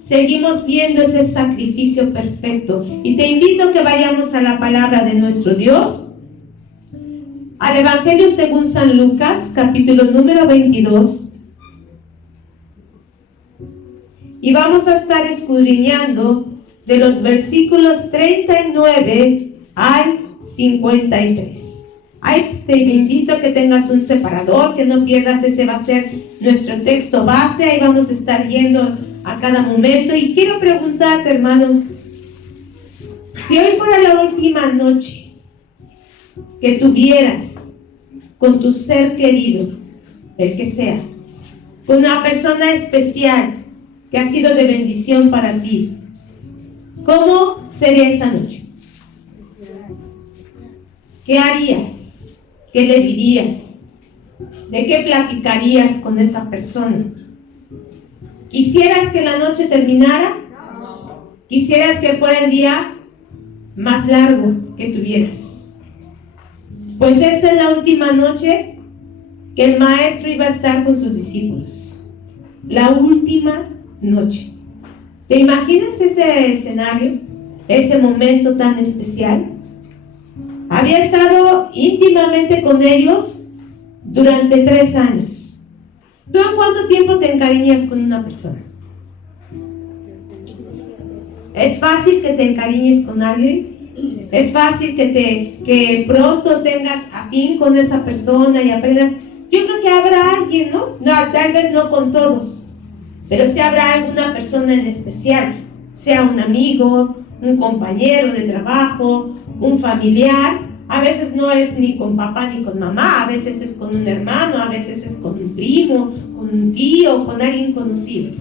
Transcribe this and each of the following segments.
Seguimos viendo ese sacrificio perfecto. Y te invito a que vayamos a la palabra de nuestro Dios, al Evangelio según San Lucas, capítulo número 22. Y vamos a estar escudriñando de los versículos 39 al 53. Ay, te invito a que tengas un separador, que no pierdas, ese va a ser nuestro texto base. Ahí vamos a estar yendo a cada momento. Y quiero preguntarte, hermano, si hoy fuera la última noche que tuvieras con tu ser querido, el que sea, con una persona especial que ha sido de bendición para ti, ¿cómo sería esa noche? ¿Qué harías? ¿Qué le dirías? ¿De qué platicarías con esa persona? ¿Quisieras que la noche terminara? ¿Quisieras que fuera el día más largo que tuvieras? Pues esta es la última noche que el maestro iba a estar con sus discípulos. La última noche. ¿Te imaginas ese escenario? Ese momento tan especial. Había estado íntimamente con ellos durante 3 años. ¿Tú en cuánto tiempo te encariñas con una persona? ¿Es fácil que te encariñes con alguien? ¿Es fácil que pronto tengas afín con esa persona y aprendas? Yo creo que habrá alguien, ¿no? No, tal vez no con todos, pero sí habrá alguna persona en especial, sea un amigo, un compañero de trabajo, un familiar. A veces no es ni con papá ni con mamá, a veces es con un hermano, a veces es con un primo, con un tío, con alguien conocido.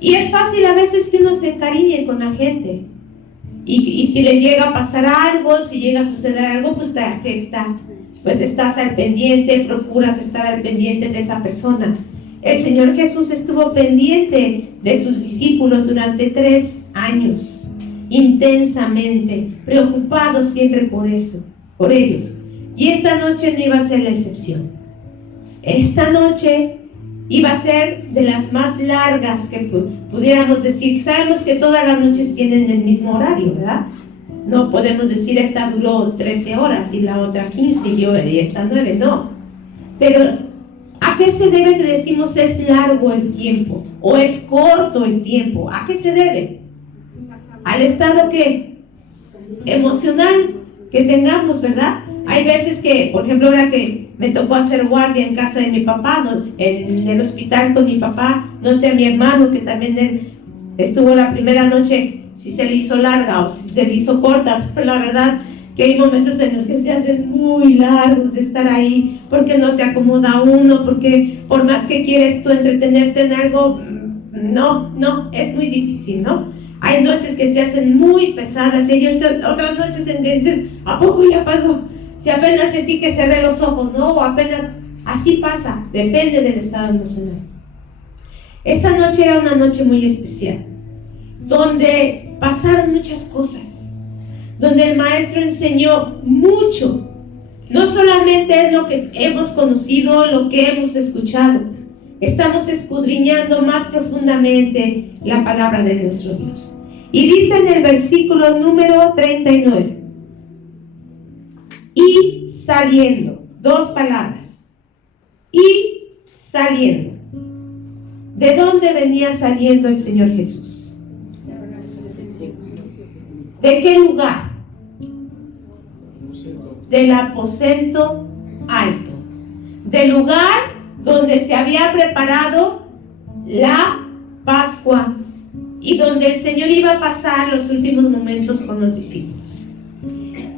Y es fácil a veces que uno se encariñe con la gente. Y si le llega a pasar algo, si llega a suceder algo, pues te afecta. Pues estás al pendiente, procuras estar al pendiente de esa persona. El Señor Jesús estuvo pendiente de sus discípulos durante 3 años, intensamente, preocupado siempre por eso, por ellos. Y esta noche no iba a ser la excepción. Esta noche iba a ser de las más largas que pudiéramos decir. Sabemos que todas las noches tienen el mismo horario, ¿verdad? No podemos decir esta duró 13 horas y la otra 15 y esta 9, no. Pero ¿a qué se debe que decimos es largo el tiempo o es corto el tiempo? ¿A qué se debe? Al estado que emocional que tengamos, ¿verdad? Hay veces que, por ejemplo, ahora que me tocó hacer guardia en casa de mi papá, ¿no? En el hospital con mi papá, no sé, a mi hermano que también él estuvo la primera noche, si se le hizo larga o si se le hizo corta, pero la verdad que hay momentos en los que se hacen muy largos de estar ahí, porque no se acomoda uno, porque por más que quieres tú entretenerte en algo, no, es muy difícil, ¿no? Hay noches que se hacen muy pesadas y hay otras noches en que dices, ¿a poco ya pasó? Si apenas sentí que cerré los ojos, ¿no? O apenas, así pasa, depende del estado emocional. Esta noche era una noche muy especial, donde pasaron muchas cosas, donde el maestro enseñó mucho. No solamente es lo que hemos conocido, lo que hemos escuchado, estamos escudriñando más profundamente la palabra de nuestro Dios. Y dice en el versículo número 39, y saliendo, 2 palabras, y saliendo. ¿De dónde venía saliendo el Señor Jesús? ¿De qué lugar? Del aposento alto, del lugar donde se había preparado la Pascua y donde el Señor iba a pasar los últimos momentos con los discípulos.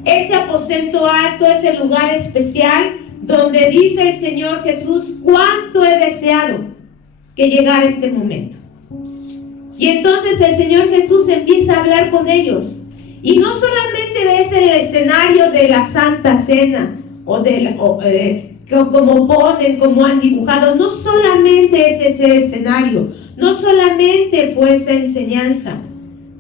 Ese aposento alto es el lugar especial donde dice el Señor Jesús, cuánto he deseado que llegara este momento. Y entonces el Señor Jesús empieza a hablar con ellos. Y no solamente ves el escenario de la Santa Cena, como ponen, como han dibujado, no solamente es ese escenario, no solamente fue esa enseñanza,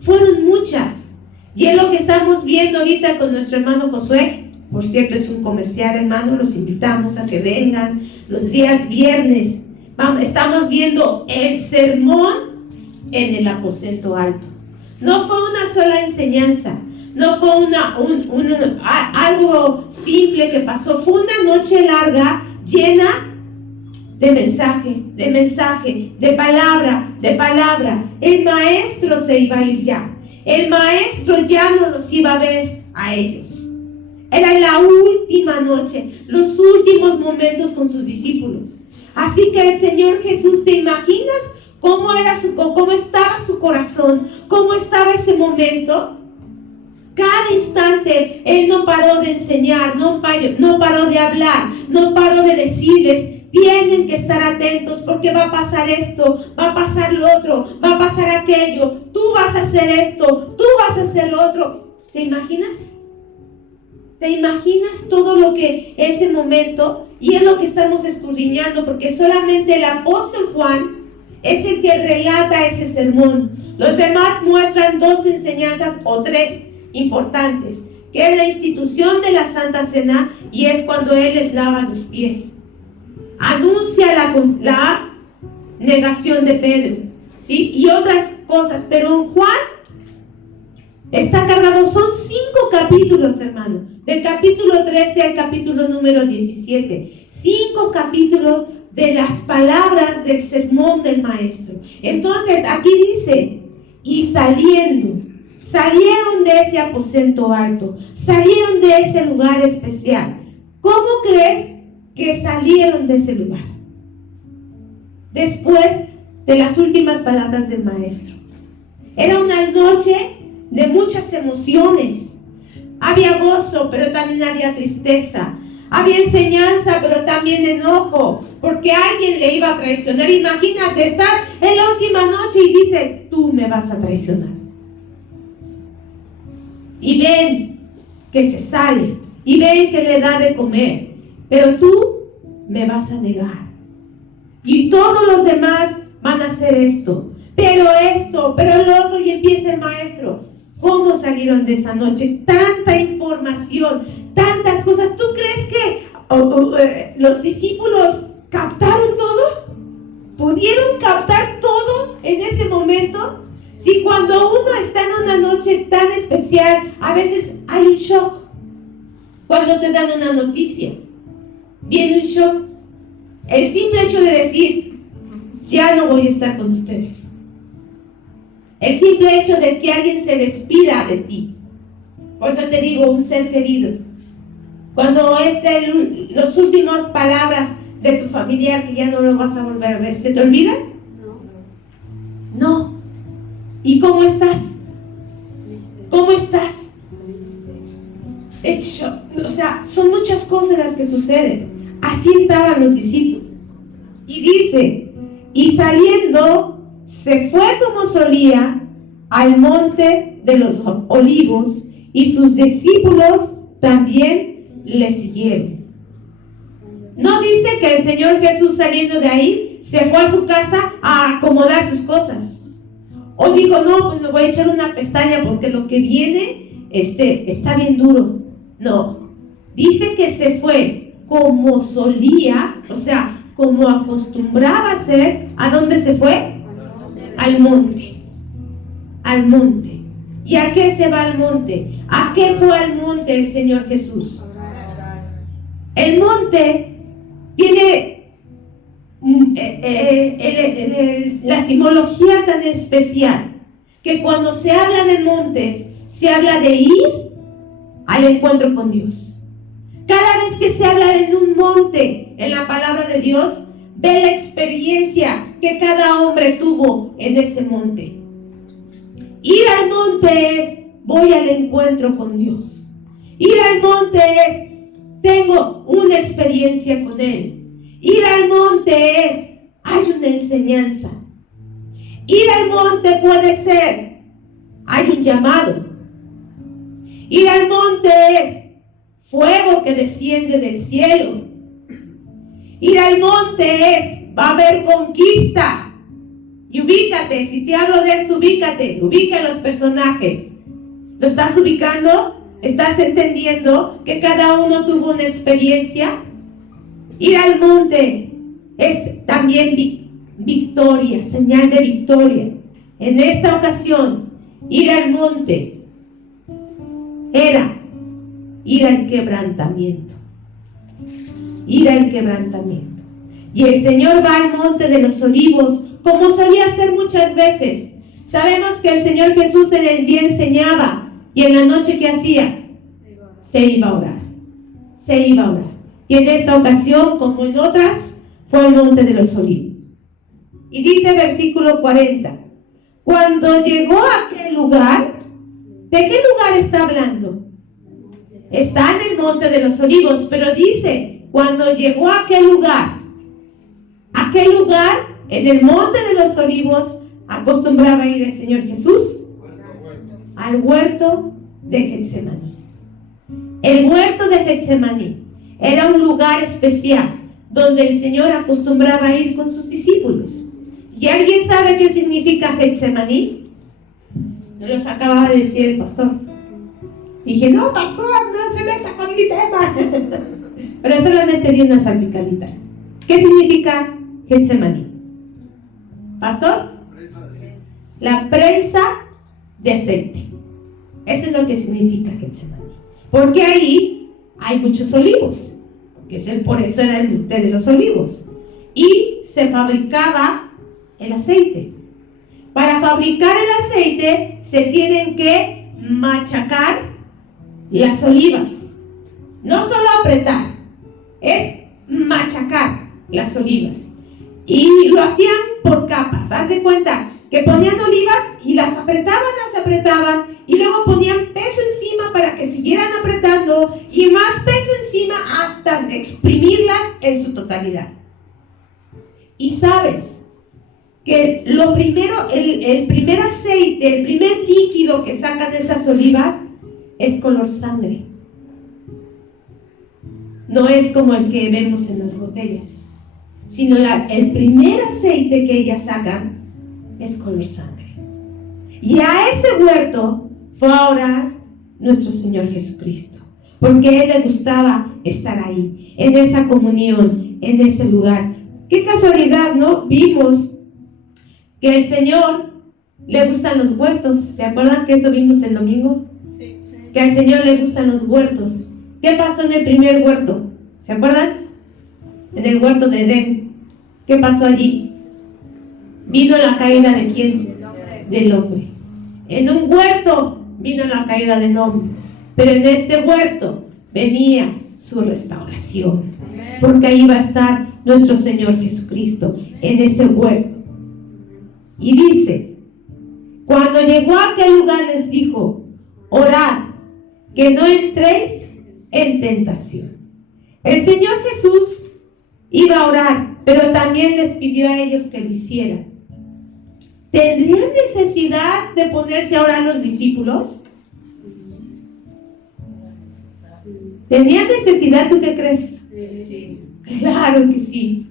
fueron muchas. Y es lo que estamos viendo ahorita con nuestro hermano Josué. Por cierto, es un comercial, hermano, los invitamos a que vengan los días viernes. Estamos viendo el sermón en el aposento alto. No fue una sola enseñanza, no fue algo simple que pasó, fue una noche larga llena de mensaje, de palabra. El maestro se iba a ir ya. El maestro ya no los iba a ver a ellos. Era la última noche, los últimos momentos con sus discípulos. Así que el Señor Jesús, ¿te imaginas cómo estaba su corazón? ¿Cómo estaba ese momento? Cada instante Él no paró de enseñar, no paró de hablar, no paró de decirles: tienen que estar atentos porque va a pasar esto, va a pasar lo otro, va a pasar aquello, tú vas a hacer esto, tú vas a hacer lo otro. ¿Te imaginas? ¿Te imaginas todo lo que ese momento? Y es lo que estamos escudriñando, porque solamente el apóstol Juan es el que relata ese sermón. Los demás muestran 2 enseñanzas o 3 importantes, que es la institución de la Santa Cena y es cuando Él les lava los pies. Anuncia la negación de Pedro, ¿sí? Y otras cosas, pero en Juan está cargado, son 5 capítulos, hermano, del capítulo 13 al capítulo número 17, 5 capítulos de las palabras del sermón del maestro. Entonces aquí dice: y salieron de ese aposento alto, salieron de ese lugar especial. ¿Cómo crees que salieron de ese lugar? Después de las últimas palabras del maestro. Era una noche de muchas emociones. Había gozo, pero también había tristeza. Había enseñanza, pero también enojo, porque alguien le iba a traicionar. Imagínate estar en la última noche y dice: tú me vas a traicionar. Y ven que se sale, y ven que le da de comer, pero tú me vas a negar. Y todos los demás van a hacer esto, pero el otro, y empieza el maestro. ¿Cómo salieron de esa noche? Tanta información, tantas cosas. ¿Tú crees que los discípulos captaron todo? ¿Pudieron captar todo en ese momento? Si cuando uno está en una noche tan especial, a veces hay un shock. Cuando te dan una noticia, viene un shock. El simple hecho de decir: ya no voy a estar con ustedes. El simple hecho de que alguien se despida de ti. Por eso te digo, un ser querido. Cuando es las últimas palabras de tu familiar que ya no lo vas a volver a ver, ¿se te olvida? No. ¿Y cómo estás? ¿Cómo estás? O sea, son muchas cosas las que suceden. Así estaban los discípulos. Y dice: y saliendo, se fue como solía al monte de los olivos, y sus discípulos también le siguieron. No dice que el Señor Jesús, saliendo de ahí, se fue a su casa a acomodar sus cosas. O dijo: no, pues me voy a echar una pestaña porque lo que viene está bien duro. No, dice que se fue como solía, o sea, como acostumbraba a hacer. ¿A dónde se fue? Al monte. Al monte. ¿Y a qué se va al monte? ¿A qué fue al monte el Señor Jesús? El monte tiene la simbología tan especial que cuando se habla de montes, se habla de ir al encuentro con Dios. Cada vez que se habla en un monte en la palabra de Dios, ve la experiencia que cada hombre tuvo en ese monte. Ir al monte es: voy al encuentro con Dios. Ir al monte es: tengo una experiencia con Él. Ir al monte es: hay una enseñanza. Ir al monte puede ser: hay un llamado. Ir al monte es: fuego que desciende del cielo. Ir al monte es: va a haber conquista. Y ubícate, si te hablo de esto, ubica los personajes. ¿Lo estás ubicando? ¿Estás entendiendo que cada uno tuvo una experiencia? Ir al monte es también victoria, señal de victoria. En esta ocasión, ir al monte era ir al quebrantamiento. Ir al quebrantamiento. Y el Señor va al monte de los olivos, como solía hacer muchas veces. Sabemos que el Señor Jesús en el día enseñaba, y en la noche, ¿qué hacía? Se iba a orar. Se iba a orar. Y en esta ocasión, como en otras, fue al monte de los olivos. Y dice el versículo 40, cuando llegó a aquel lugar, ¿de qué lugar está hablando? Está en el monte de los olivos, pero dice, cuando llegó a aquel lugar, en el monte de los olivos, acostumbraba ir el Señor Jesús al huerto de Getsemaní. El huerto de Getsemaní era un lugar especial donde el Señor acostumbraba ir con sus discípulos. ¿Y alguien sabe qué significa Getsemaní? Me los acababa de decir el pastor. Dije, no, pastor, no se meta con mi tema. Pero solamente di una salpicadita. ¿Qué significa Getsemaní? ¿Pastor? La prensa de aceite. Eso es lo que significa Getsemaní. Porque ahí hay muchos olivos. Por eso era el monte de los olivos. Y se fabricaba el aceite. Para fabricar el aceite se tienen que machacar las olivas. No solo apretar, es machacar las olivas. Y lo hacían por capas. Haz de cuenta que ponían olivas y las apretaban y luego ponían peso encima para que siguieran apretando y más peso encima hasta exprimirlas en su totalidad. Y sabes que lo primero, el primer aceite, el primer líquido que sacan de esas olivas es color sangre. No es como el que vemos en las botellas, sino el primer aceite que ellas sacan es color sangre. Y a ese huerto fue a orar nuestro Señor Jesucristo, porque a Él le gustaba estar ahí, en esa comunión, en ese lugar. Qué casualidad, ¿no? Vimos que al Señor le gustan los huertos. ¿Se acuerdan que eso vimos el domingo? Sí. Que al Señor le gustan los huertos. ¿Qué pasó en el primer huerto? ¿Se acuerdan? En el huerto de Edén. ¿Qué pasó allí? Vino la caída ¿de quién? Del hombre. En un huerto vino la caída del hombre. Pero en este huerto venía su restauración. Porque ahí va a estar nuestro Señor Jesucristo, en ese huerto. Y dice, cuando llegó a aquel lugar les dijo, orad, que no entréis en tentación. El Señor Jesús iba a orar, pero también les pidió a ellos que lo hicieran. ¿Tendrían necesidad de ponerse a orar los discípulos? ¿Tenían necesidad? ¿Tú qué crees? Sí. Claro que sí.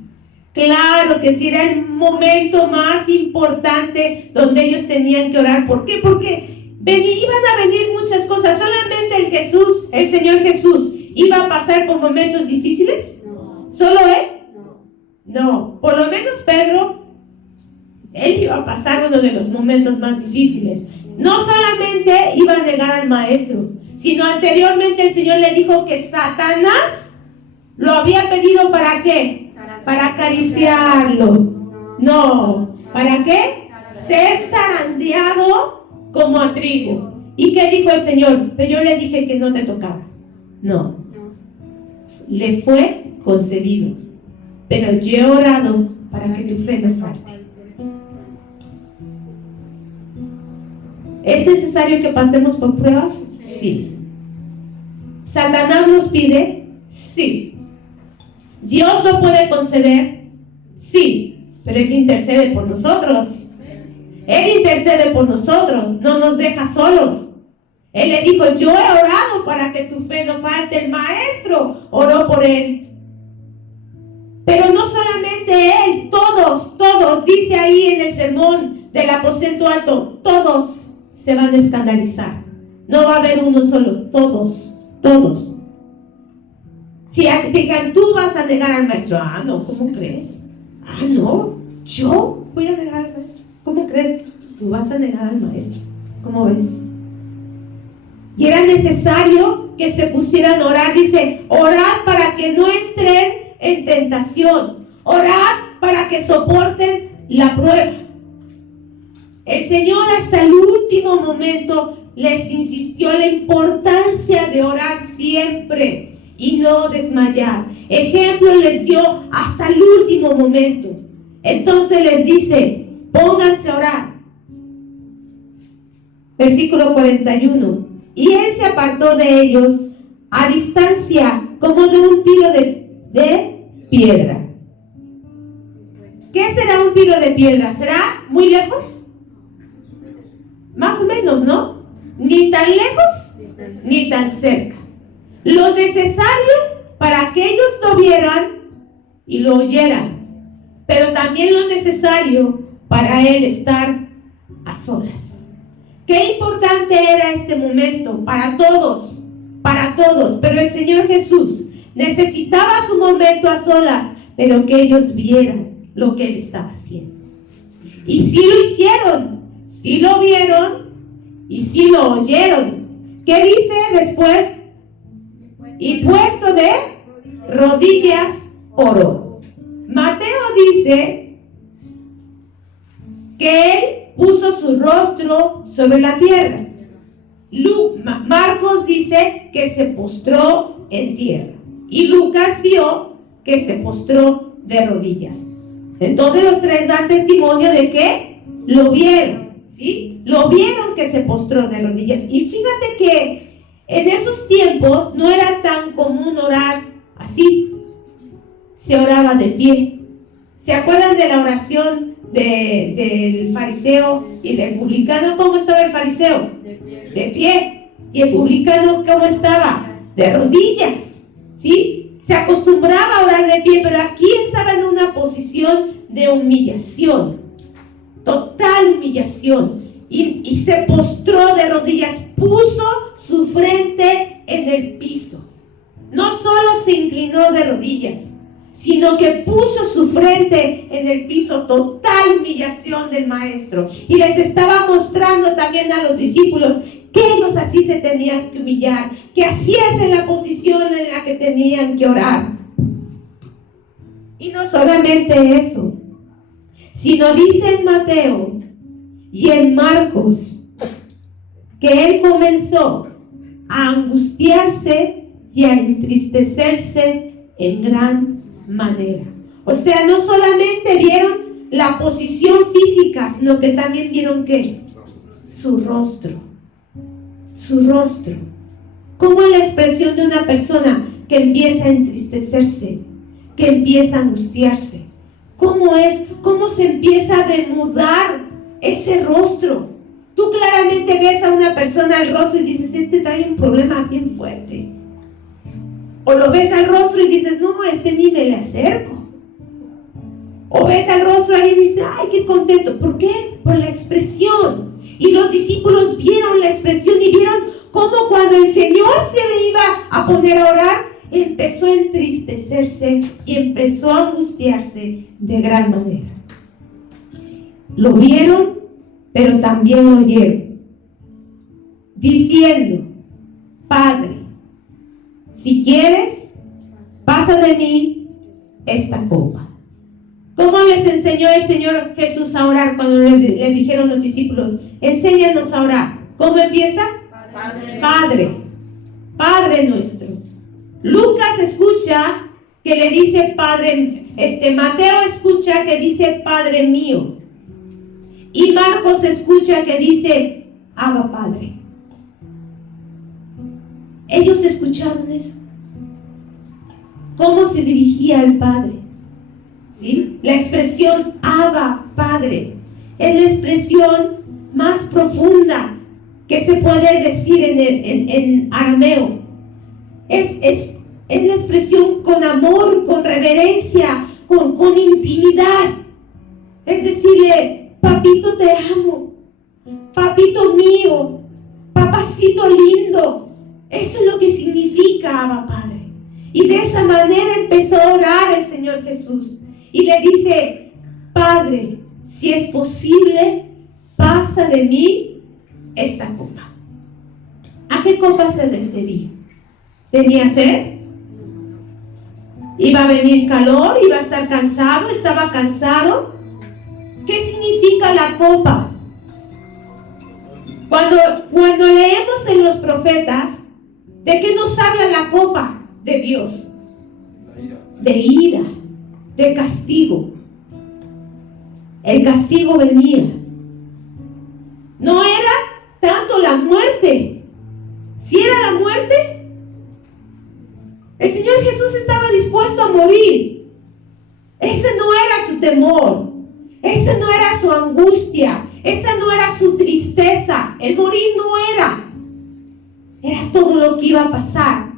Claro que sí, era el momento más importante donde ellos tenían que orar. ¿Por qué? Porque iban a venir muchas cosas. Solamente el Señor Jesús, ¿iba a pasar por momentos difíciles? No. ¿Solo Él? No. Por lo menos Pedro, él iba a pasar uno de los momentos más difíciles. No solamente iba a negar al Maestro, sino anteriormente el Señor le dijo que Satanás lo había pedido ¿para qué? Para acariciarlo. No, ¿para qué? Ser zarandeado como a trigo. ¿Y qué dijo el Señor? Pero yo le dije que no te tocaba. No. Le fue concedido. Pero yo he orado para que tu fe no falte. ¿Es necesario que pasemos por pruebas? Sí. ¿Satanás nos pide? Sí. ¿Dios lo puede conceder? Sí, pero Él intercede por nosotros. Él intercede por nosotros, no nos deja solos. Él le dijo, yo he orado para que tu fe no falte. El Maestro oró por él. Pero no solamente él, todos, dice ahí en el sermón del aposento alto, todos se van a escandalizar. No va a haber uno solo, todos. Si digan, tú vas a negar al Maestro, no, ¿cómo crees? Ah, no, yo voy a negar al maestro. ¿Cómo crees? Tú vas a negar al maestro. ¿Cómo ves? Y era necesario que se pusieran a orar. Dice, orad para que no entren en tentación. Orad para que soporten la prueba. El Señor hasta el último momento les insistió la importancia de orar siempre y no desmayar. Ejemplo les dio hasta el último momento. Entonces les dice, pónganse a orar. Versículo 41. Y él se apartó de ellos a distancia como de un tiro de piedra. ¿Qué será un tiro de piedra? ¿Será muy lejos? Más o menos, ¿no? Ni tan lejos, ni tan cerca. Lo necesario para que ellos lo vieran y lo oyeran, pero también lo necesario para él estar a solas. Qué importante era este momento para todos, pero el Señor Jesús necesitaba su momento a solas, pero que ellos vieran lo que él estaba haciendo. Y sí lo hicieron, sí lo vieron y sí lo oyeron. ¿Qué dice después? Y puesto de rodillas oró. Mateo dice que él puso su rostro sobre la tierra. Marcos dice que se postró en tierra. Y Lucas vio que se postró de rodillas. Entonces los tres dan testimonio de que lo vieron, ¿sí? Lo vieron que se postró de rodillas. Y fíjate que en esos tiempos no era tan común orar así. Se oraba de pie. ¿Se acuerdan de la oración del fariseo y del publicano? ¿Cómo estaba el fariseo? De pie. ¿Y el publicano cómo estaba? De rodillas, ¿sí? Se acostumbraba a orar de pie, pero aquí estaba en una posición de humillación, total humillación, y se postró de rodillas, puso su frente en el piso. No solo se inclinó de rodillas, sino que puso su frente en el piso, total humillación del maestro. Y les estaba mostrando también a los discípulos que ellos así se tenían que humillar, que así es en la posición en la que tenían que orar. Y no solamente eso, sino dice en Mateo y en Marcos que él comenzó a angustiarse y a entristecerse en gran manera. O sea, no solamente vieron la posición física, sino que también vieron ¿qué? Su rostro. Su rostro. ¿Cómo es la expresión de una persona que empieza a entristecerse, que empieza a angustiarse? ¿Cómo es? ¿Cómo se empieza a demudar ese rostro? Tú claramente ves a una persona al rostro y dices, este trae un problema bien fuerte. O lo ves al rostro y dices, no, ni me le acerco. O ves al rostro y alguien dice, ay, qué contento. ¿Por qué? Por la expresión. Y los discípulos vieron la expresión y vieron cómo cuando el Señor se iba a poner a orar, empezó a entristecerse y empezó a angustiarse de gran manera. Lo vieron, pero también lo oyeron, diciendo, Padre, si quieres, pasa de mí esta copa. ¿Cómo les enseñó el Señor Jesús a orar cuando le dijeron los discípulos, enséñanos a orar? ¿Cómo empieza? Padre nuestro. Lucas escucha que le dice Padre, Mateo escucha que dice Padre mío. Y Marcos escucha que dice Abba Padre. Ellos escucharon eso. ¿Cómo se dirigía al Padre? ¿Sí? La expresión Abba Padre es la expresión más profunda que se puede decir en arameo. Es la expresión con amor, con reverencia, con intimidad. Es decirle, papito te amo, papito mío, papacito lindo. Eso es lo que significa Abba Padre. Y de esa manera empezó a orar el Señor Jesús. Y le dice, Padre, si es posible, pasa de mí esta copa. ¿A qué copa se refería? ¿Tenía sed? ¿Iba a venir calor? ¿Iba a estar cansado? ¿Estaba cansado? ¿Qué significa la copa? Cuando leemos en los profetas, ¿de qué nos habla la copa de Dios? De ira, de castigo. El castigo venía. No era tanto la muerte. Si era la muerte, el Señor Jesús estaba dispuesto a morir. Ese no era su temor. Esa no era su angustia. Esa no era su tristeza. El morir no era. Era todo lo que iba a pasar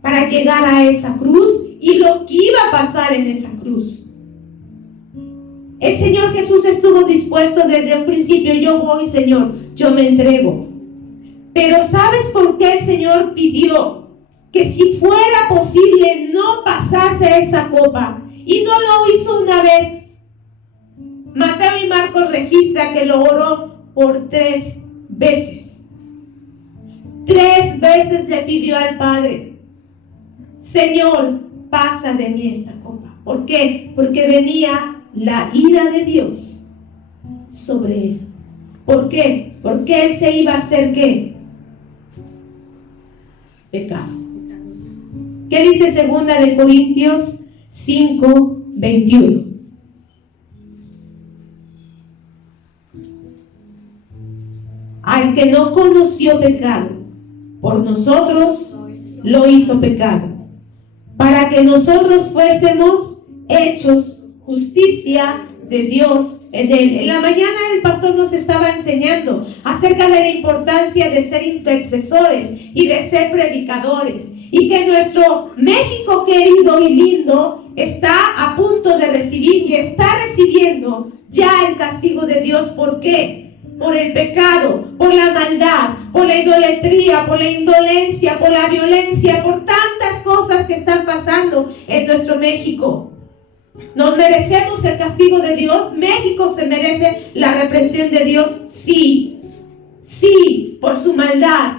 para llegar a esa cruz y lo que iba a pasar en esa cruz. El Señor Jesús estuvo dispuesto desde un principio. Yo voy, Señor, yo me entrego. Pero ¿sabes por qué el Señor pidió que si fuera posible no pasase esa copa? Y no lo hizo una vez. Mateo y Marcos registra que lo oró por 3 veces. 3 veces le pidió al Padre: Señor, pasa de mí esta copa. ¿Por qué? Porque venía la ira de Dios sobre él. ¿Por qué? Porque él se iba a hacer ¿qué? Pecado. ¿Qué dice 2 de Corintios 5:21? Al que no conoció pecado, por nosotros lo hizo pecado, para que nosotros fuésemos hechos justicia de Dios en él. En la mañana el pastor nos estaba enseñando acerca de la importancia de ser intercesores y de ser predicadores, y que nuestro México querido y lindo está a punto de recibir y está recibiendo ya el castigo de Dios. ¿Por qué? Por el pecado, por la maldad, por la idolatría, por la indolencia, por la violencia, por tantas cosas que están pasando en nuestro México. ¿Nos merecemos el castigo de Dios? ¿México se merece la reprensión de Dios? Sí, sí, por su maldad,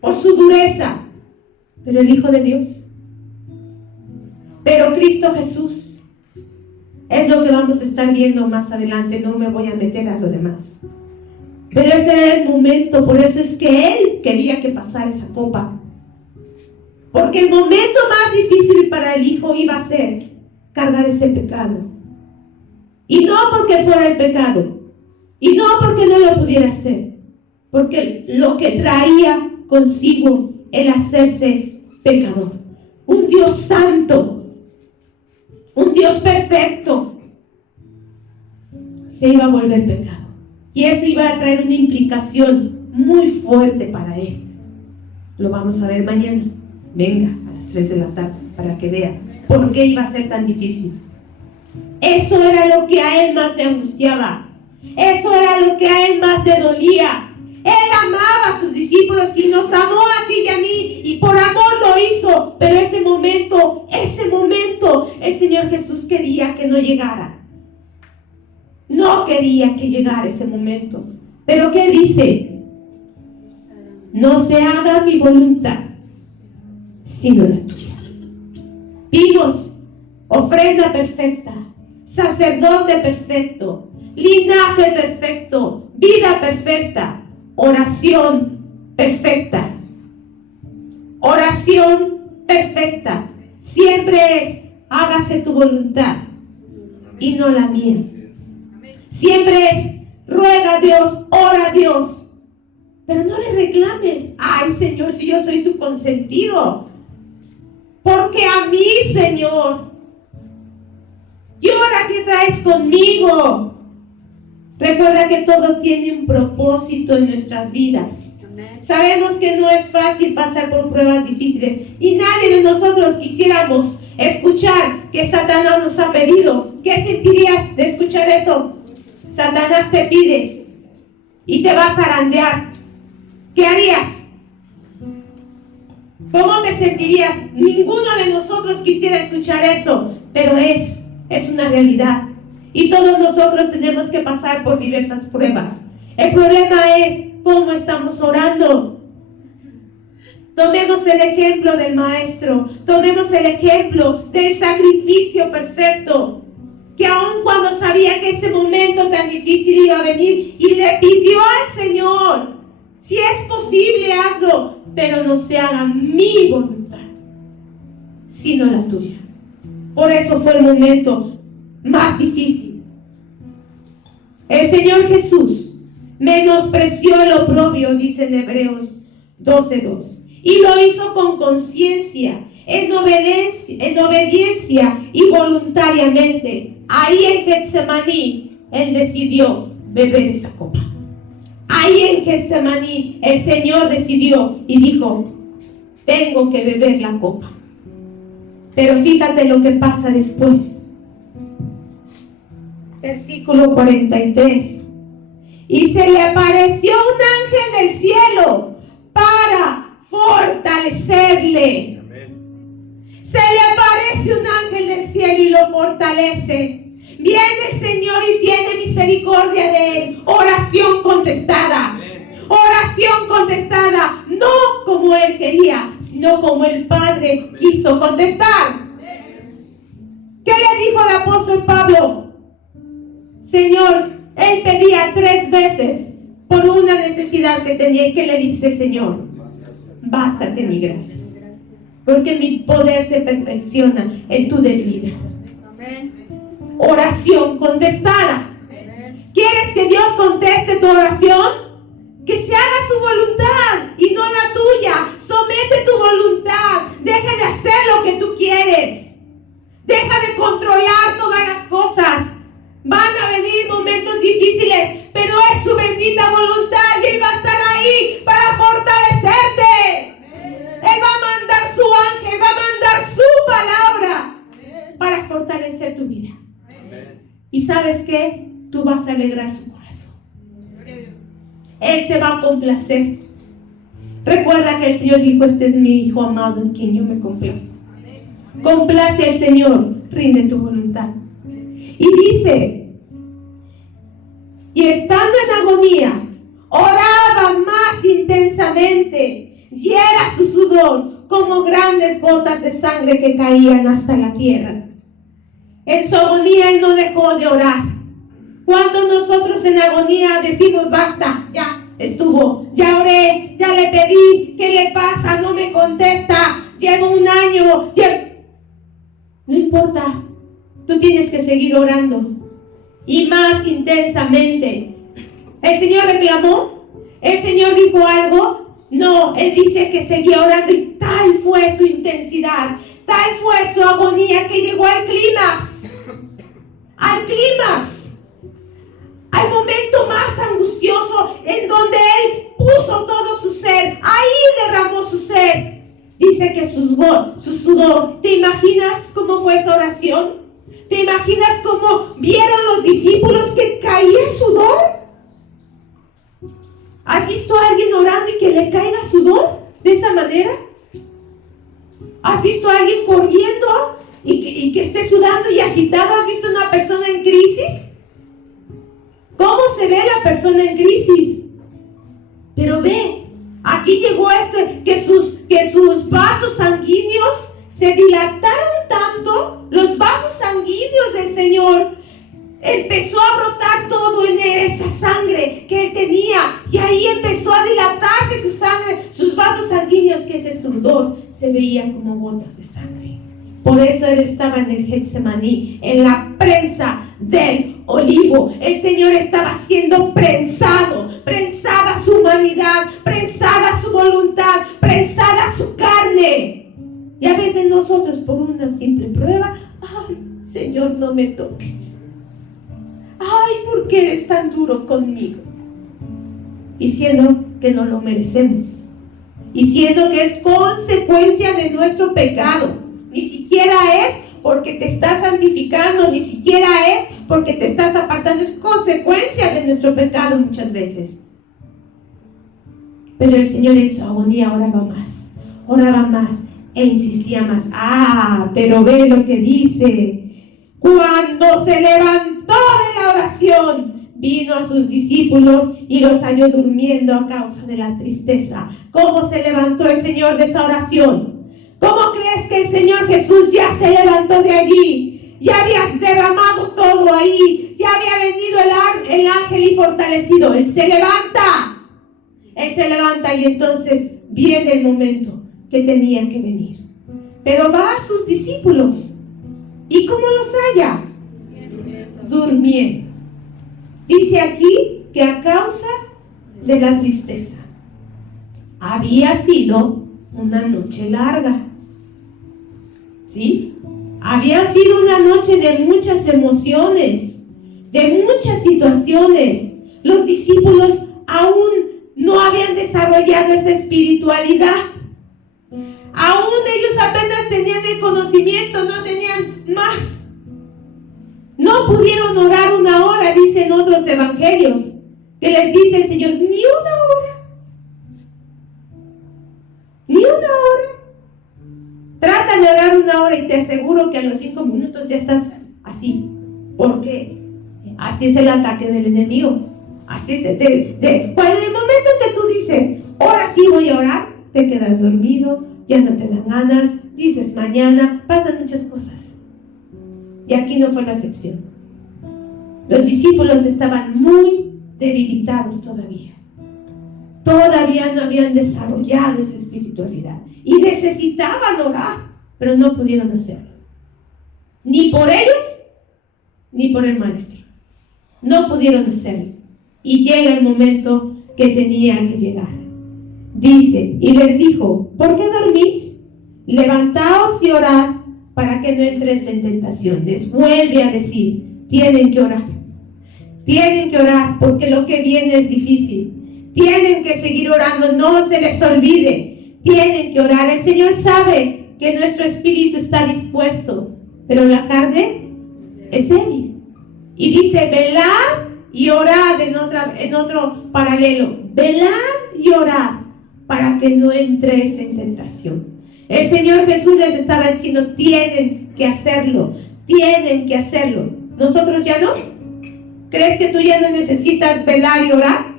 por su dureza. Pero el Hijo de Dios, pero Cristo Jesús, es lo que vamos a estar viendo más adelante. No me voy a meter a lo demás. Pero ese era el momento. Por eso es que Él quería que pasara esa copa. Porque el momento más difícil para el Hijo iba a ser cargar ese pecado. Y no porque fuera el pecado, y no porque no lo pudiera hacer, porque lo que traía consigo el hacerse pecador. Un Dios santo, un Dios perfecto, se iba a volver pecado. Y eso iba a traer una implicación muy fuerte para Él. Lo vamos a ver mañana. Venga a las 3 de la tarde para que vea por qué iba a ser tan difícil. Eso era lo que a Él más le angustiaba. Eso era lo que a Él más le dolía. Él amaba a sus discípulos y nos amó a ti y a mí, y por amor lo hizo. Pero ese momento, el Señor Jesús quería que no llegara. No quería que llegara ese momento. Pero ¿qué dice? No se haga mi voluntad, sino la tuya. Vimos ofrenda perfecta, sacerdote perfecto, linaje perfecto, vida perfecta, oración perfecta. Oración perfecta siempre es: hágase tu voluntad y no la mía. Siempre es: ruega a Dios, ora a Dios, pero no le reclames: ay, Señor, si yo soy tu consentido, porque a mí, Señor, ¿y ahora qué traes conmigo? Recuerda que todo tiene un propósito en nuestras vidas. Sabemos que no es fácil pasar por pruebas difíciles, y nadie de nosotros quisiéramos escuchar que Satanás nos ha pedido. ¿Qué sentirías de escuchar eso? Satanás te pide y te va a zarandear. ¿Qué harías? ¿Cómo te sentirías? Ninguno de nosotros quisiera escuchar eso, pero es una realidad. Y todos nosotros tenemos que pasar por diversas pruebas. El problema es cómo estamos orando. Tomemos el ejemplo del Maestro. Tomemos el ejemplo del sacrificio perfecto. Que aun cuando sabía que ese momento tan difícil iba a venir, y le pidió al Señor, si es posible, hazlo, pero no se haga mi voluntad, sino la tuya. Por eso fue el momento más difícil. El Señor Jesús menospreció el oprobio, dice en Hebreos 12:2, y lo hizo con conciencia, en obediencia y voluntariamente. Ahí en Getsemaní, Él decidió beber esa copa. Ahí en Getsemaní, el Señor decidió y dijo, tengo que beber la copa. Pero fíjate lo que pasa después. Versículo 43. Y se le apareció un ángel del cielo para fortalecerle. Se le aparece un ángel del cielo y lo fortalece. Viene el Señor y tiene misericordia de él. Oración contestada. Oración contestada. No como él quería, sino como el Padre quiso contestar. ¿Qué le dijo el apóstol Pablo? Señor, él pedía 3 veces por una necesidad que tenía. ¿Y qué le dice el Señor? Bástate mi gracia, porque mi poder se perfecciona en tu debilidad. Oración contestada. ¿Quieres que Dios conteste tu oración? Que se haga su voluntad y no la tuya. Somete tu voluntad. Deja de hacer lo que tú quieres. Deja de controlar todas las cosas. Van a venir momentos difíciles, pero es su bendita voluntad y Él va a estar ahí para fortalecerte. Él va a mandar su ángel, va a mandar su palabra para fortalecer tu vida. ¿Y sabes qué? Tú vas a alegrar su corazón. Él se va a complacer. Recuerda que el Señor dijo, este es mi Hijo amado en quien yo me complazco. Complace al Señor, rinde tu voluntad. Y dice, y estando en agonía, oraba más intensamente, y era su sudor como grandes gotas de sangre que caían hasta la tierra. En su agonía Él no dejó de orar. Cuando nosotros en agonía decimos, basta, ya estuvo, ya oré, ya le pedí, ¿qué le pasa? No me contesta, llevo 1 año, no importa, tú tienes que seguir orando, y más intensamente. ¿El Señor reclamó? ¿El Señor dijo algo? No, Él dice que seguía orando, y tal fue su intensidad, tal fue su agonía, que llegó al clímax. Al clímax, al momento más angustioso, en donde Él puso todo su ser, ahí derramó su ser. Dice que su sudor. ¿Te imaginas cómo fue esa oración? ¿Te imaginas cómo vieron los discípulos que caía sudor? ¿Has visto a alguien orando y que le caiga sudor de esa manera? ¿Has visto a alguien corriendo y que esté sudando y agitado? ¿Has visto a una persona en crisis? ¿Cómo se ve la persona en crisis? Pero ve, aquí llegó que sus vasos sanguíneos se dilataron tanto, los vasos sanguíneos del Señor. Empezó a brotar todo en esa sangre que Él tenía, y ahí empezó a dilatarse su sangre, sus vasos sanguíneos, que ese sudor se veía como gotas de sangre. Por eso Él estaba en el Getsemaní, en la prensa del olivo. El Señor estaba siendo prensada su humanidad, prensada su voluntad, prensada su carne. Y a veces nosotros, por una simple prueba, ay, Señor, no me toques. Ay, ¿por qué eres tan duro conmigo? Y siendo que no lo merecemos, y siendo que es consecuencia de nuestro pecado. Ni siquiera es porque te estás santificando, ni siquiera es porque te estás apartando, es consecuencia de nuestro pecado muchas veces. Pero el Señor en su agonía oraba más e insistía más. Pero ve lo que dice: Cuando se levantó de la oración, vino a sus discípulos y los halló durmiendo a causa de la tristeza. ¿Cómo se levantó el Señor de esa oración? ¿Cómo crees que el Señor Jesús ya se levantó de allí? Ya habías derramado todo ahí. Ya había venido el ángel y fortalecido. Él se levanta. Él se levanta y entonces viene el momento que tenía que venir. Pero va a sus discípulos. ¿Y cómo los halla? Durmiendo. Dice aquí que a causa de la tristeza. Había sido una noche larga. ¿Sí? Había sido una noche de muchas emociones, de muchas situaciones. Los discípulos aún no habían desarrollado esa espiritualidad. Aún ellos apenas tenían el conocimiento, no tenían más. No pudieron orar una hora, dicen otros evangelios, que les dice el Señor, ni una hora. Ni una hora. Trata de orar una hora y te aseguro que a los 5 minutos ya estás así. Porque así es el ataque del enemigo. Así es. Cuando en el momento que tú dices, ahora sí voy a orar, te quedas dormido, ya no te dan ganas, dices mañana, pasan muchas cosas. Y aquí no fue la excepción. Los discípulos estaban muy debilitados todavía. Todavía no habían desarrollado esa espiritualidad. Y necesitaban orar, pero no pudieron hacerlo. Ni por ellos, ni por el maestro. No pudieron hacerlo. Y llega el momento que tenía que llegar. Dice, y les dijo, ¿por qué dormís? Levantaos y orad para que no entréis en tentación. Les vuelve a decir, tienen que orar. Tienen que orar porque lo que viene es difícil. Tienen que seguir orando, no se les olvide. Tienen que orar. El Señor sabe que nuestro espíritu está dispuesto, pero la carne es débil. Y dice, velad y orad en otro paralelo. Velad y orad para que no entréis en tentación. El Señor Jesús les estaba diciendo, tienen que hacerlo. Tienen que hacerlo. ¿Nosotros ya no? ¿Crees que tú ya no necesitas velar y orar?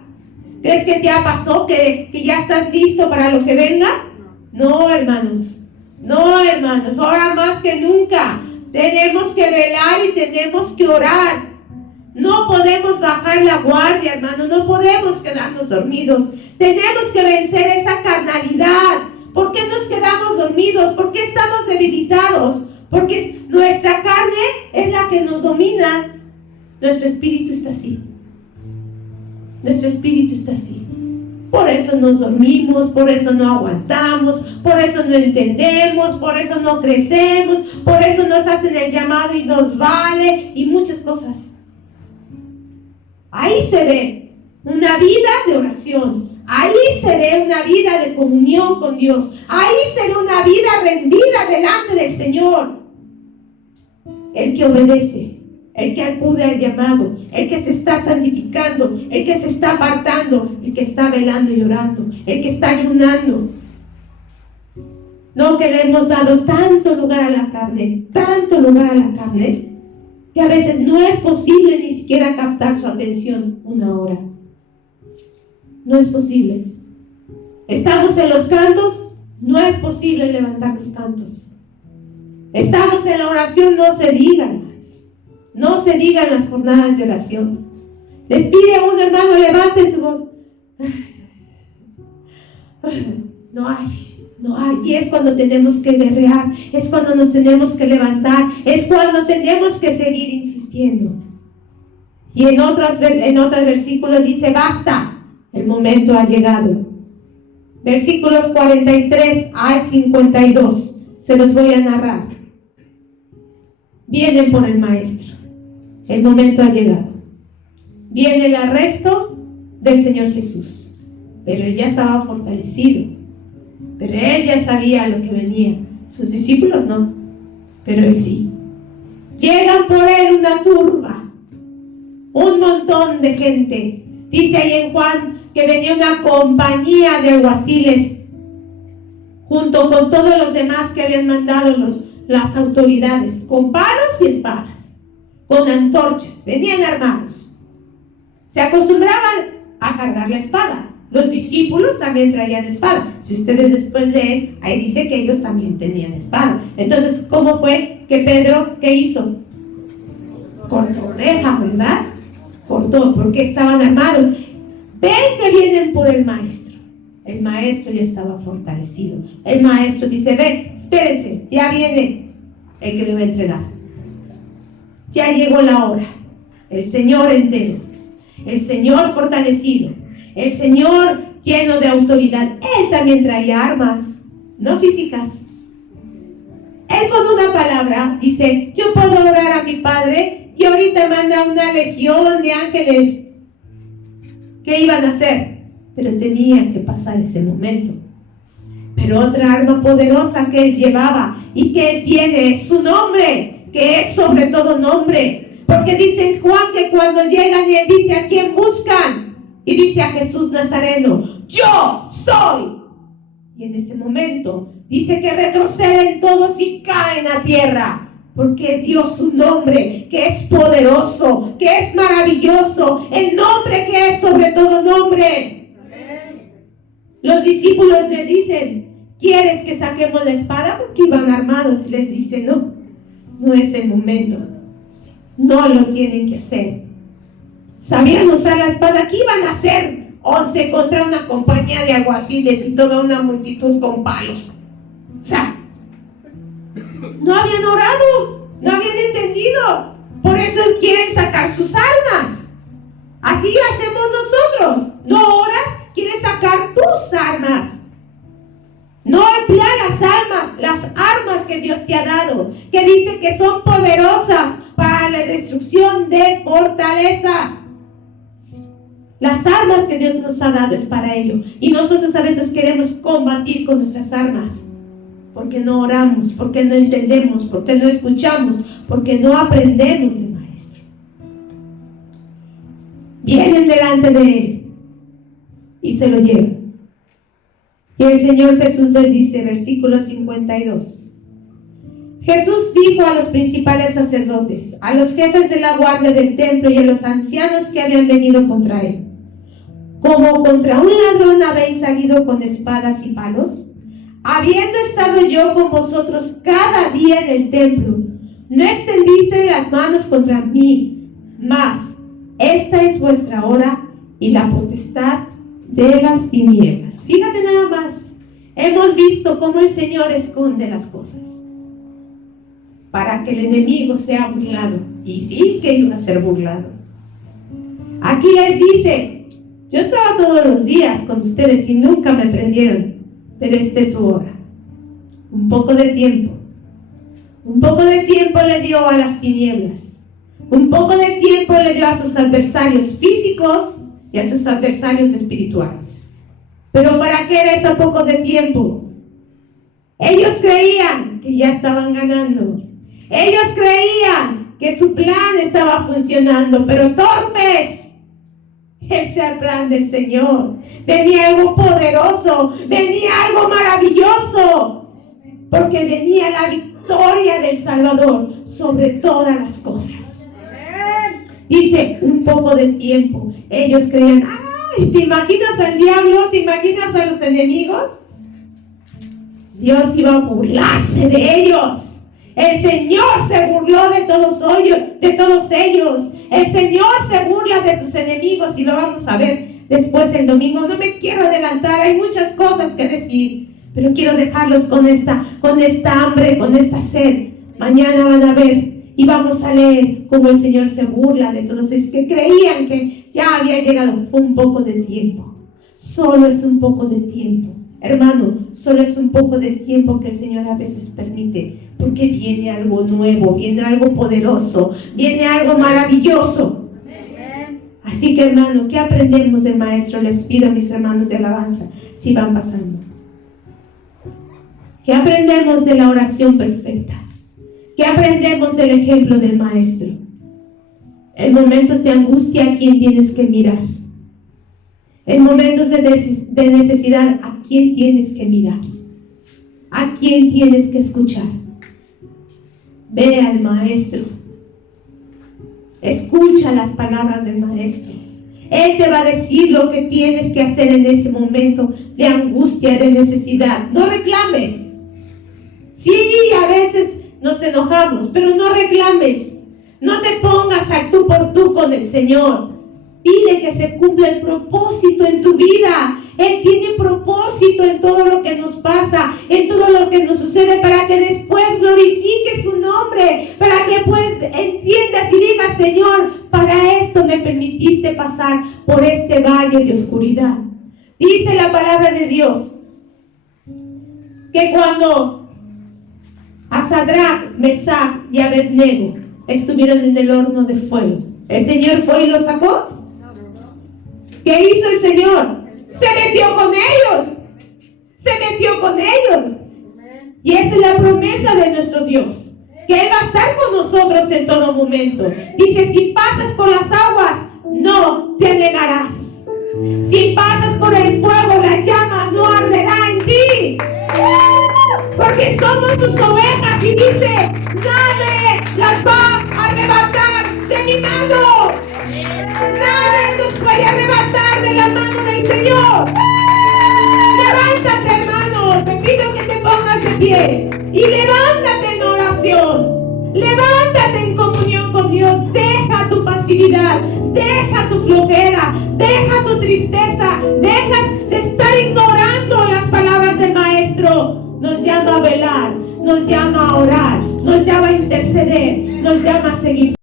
¿Crees que ya pasó, que ya estás listo para lo que venga? No, hermanos. No, hermanos. Ahora más que nunca tenemos que velar y tenemos que orar. No podemos bajar la guardia, hermano. No podemos quedarnos dormidos. Tenemos que vencer esa carnalidad. ¿Por qué nos quedamos dormidos? ¿Por qué estamos debilitados? Porque nuestra carne es la que nos domina. Nuestro espíritu está así. Nuestro espíritu está así. Por eso nos dormimos, por eso no aguantamos, por eso no entendemos, por eso no crecemos, por eso nos hacen el llamado y nos vale y muchas cosas. Ahí se ve una vida de oración. Ahí se ve una vida de comunión con Dios. Ahí se ve una vida rendida delante del Señor. El que obedece, el que acude al llamado, el que se está santificando, el que se está apartando, el que está velando y orando, el que está ayunando. No, que le hemos dado tanto lugar a la carne, que a veces no es posible ni siquiera captar su atención una hora. No es posible. Estamos en los cantos, no es posible levantar los cantos. Estamos en la oración, no se digan más. No se digan las jornadas de oración. Les pide a un hermano, levante su voz. No hay. Y es cuando tenemos que guerrear, es cuando nos tenemos que levantar, es cuando tenemos que seguir insistiendo. Y en otros versículos dice, basta. El momento ha llegado. Versículos 43 al 52. Se los voy a narrar. Vienen por el maestro. El momento ha llegado. Viene el arresto del Señor Jesús. Pero él ya estaba fortalecido. Pero él ya sabía lo que venía. Sus discípulos no. Pero él sí. Llegan por él una turba. Un montón de gente. Dice ahí en Juan que venía una compañía de alguaciles junto con todos los demás que habían mandado las autoridades, con palos y espadas. con antorchas, venían armados. Se acostumbraban a cargar la espada. Los discípulos también traían espada. Si ustedes después leen, ahí dice que ellos también tenían espada. Entonces, ¿cómo fue que Pedro, qué hizo? Cortó oreja, ¿verdad? Cortó, porque estaban armados. Ven que vienen por el maestro. El maestro ya estaba fortalecido. El maestro dice, ven, espérense, ya viene el que me va a entregar. Ya llegó la hora. El Señor entero, el Señor fortalecido, el Señor lleno de autoridad. Él también traía armas, no físicas. Él con una palabra dice, yo puedo orar a mi Padre y ahorita manda una legión de ángeles. ¿Qué iban a hacer? Pero tenía que pasar ese momento. Pero otra arma poderosa que él llevaba y que él tiene es su nombre, que es sobre todo nombre. Porque dice en Juan que cuando llegan y él dice, ¿a quién buscan? Y dice a Jesús Nazareno, yo soy. Y en ese momento dice que retroceden todos y caen a tierra. Porque dio su nombre, que es poderoso, que es maravilloso, el nombre que es sobre todo nombre. Los discípulos le dicen, ¿quieres que saquemos la espada? Porque iban armados y les dice, no, no es el momento. No lo tienen que hacer. ¿Sabían usar la espada? ¿Qué iban a hacer? 11 contra una compañía de alguaciles y toda una multitud con palos. O sea, no habían orado, no habían entendido. Por eso quieren sacar sus armas. Así hacemos nosotros. No oras, quieres sacar tus armas. No emplear las armas que Dios te ha dado, que dice que son poderosas para la destrucción de fortalezas. Las armas que Dios nos ha dado es para ello. Y nosotros a veces queremos combatir con nuestras armas, porque no oramos, porque no entendemos, porque no escuchamos, porque no aprendemos del Maestro. Vienen delante de Él y se lo llevan. Y el Señor Jesús les dice, versículo 52. Jesús dijo a los principales sacerdotes, a los jefes de la guardia del templo y a los ancianos que habían venido contra él: ¿como contra un ladrón habéis salido con espadas y palos? Habiendo estado yo con vosotros cada día en el templo, no extendiste las manos contra mí, mas esta es vuestra hora y la potestad de las tinieblas. Fíjate nada más, hemos visto cómo el Señor esconde las cosas para que el enemigo sea burlado. Y sí que iba a ser burlado. Aquí les dice, yo estaba todos los días con ustedes y nunca me prendieron, pero esta es su hora. Un poco de tiempo le dio a las tinieblas. Un poco de tiempo le dio a sus adversarios físicos y a sus adversarios espirituales. Pero ¿para qué era ese poco de tiempo? Ellos creían que ya estaban ganando. Ellos creían que su plan estaba funcionando, pero torpes. Ese era el plan del Señor. Venía algo poderoso, venía algo maravilloso, porque venía la victoria del Salvador sobre todas las cosas. Dice, un poco de tiempo. Ellos creían, ay, ¿te imaginas al diablo? ¿Te imaginas a los enemigos? Dios iba a burlarse de ellos. El Señor se burló de todos ellos. El Señor se burla de sus enemigos y lo vamos a ver después el domingo. No me quiero adelantar, hay muchas cosas que decir, pero quiero dejarlos con esta hambre, con esta sed. Mañana van a ver y vamos a leer cómo el Señor se burla de todos ellos que creían que ya había llegado. Fue un poco de tiempo. Solo es un poco de tiempo. Hermano, solo es un poco de tiempo que el Señor a veces permite, porque viene algo nuevo, viene algo poderoso, viene algo maravilloso. Así que, hermano, ¿qué aprendemos del Maestro? Les pido a mis hermanos de alabanza, si van pasando. ¿Qué aprendemos de la oración perfecta? ¿Qué aprendemos del ejemplo del Maestro? En momentos de angustia, ¿a quién tienes que mirar? En momentos de necesidad, ¿a quién tienes que mirar? ¿A quién tienes que escuchar? Ve al Maestro. Escucha las palabras del Maestro. Él te va a decir lo que tienes que hacer en ese momento de angustia, de necesidad. No reclames. Sí, a veces nos enojamos, pero no reclames. No te pongas al tú por tú con el Señor. Pide que se cumpla el propósito en tu vida. Él tiene propósito en todo lo que nos pasa, en todo lo que nos sucede, para que después glorifique su nombre, para que pues entiendas y digas: Señor, para esto me permitiste pasar por este valle de oscuridad. Dice la palabra de Dios que cuando a Sadrach, Mesach y Abednego estuvieron en el horno de fuego, ¿el Señor fue y los sacó? ¿Qué hizo el Señor? Se metió con ellos. Se metió con ellos. Y esa es la promesa de nuestro Dios, que Él va a estar con nosotros en todo momento. Dice: si pasas por las aguas, no te anegarás. Si pasas por el fuego, la llama no arderá en ti. Porque somos sus ovejas. Y dice: nadie las va a arrebatar de mi mano. Nadie nos puede arrebatar de la mano del Señor. Levántate, hermano. Te pido que te pongas de pie y levántate en oración. Levántate en comunión con Dios. Deja tu pasividad, deja tu flojera, deja tu tristeza, dejas de estar ignorando las palabras del Maestro. Nos llama a velar, nos llama a orar, nos llama a interceder, nos llama a seguir.